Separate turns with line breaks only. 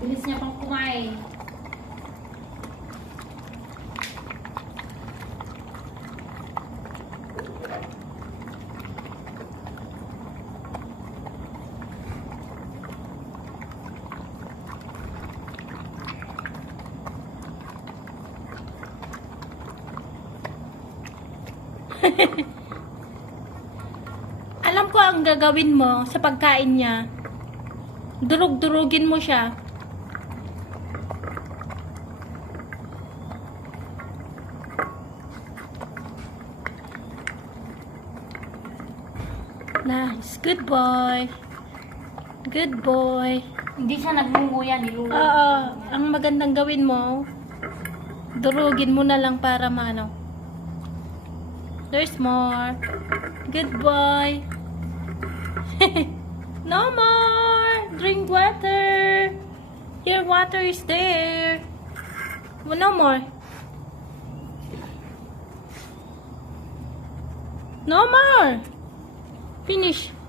bilis niya pang kumain.
Alam ko ang gagawin mo sa pagkain niya. Durug-durugin mo siya. Nice. Good boy. Good boy.
Hindi siya nagmunguya, niluluto.
Oo. Ang magandang gawin mo, durugin mo na lang para maano. There's more. Good boy. no more. Drink water. Here, water is there. No more. No more. Finish.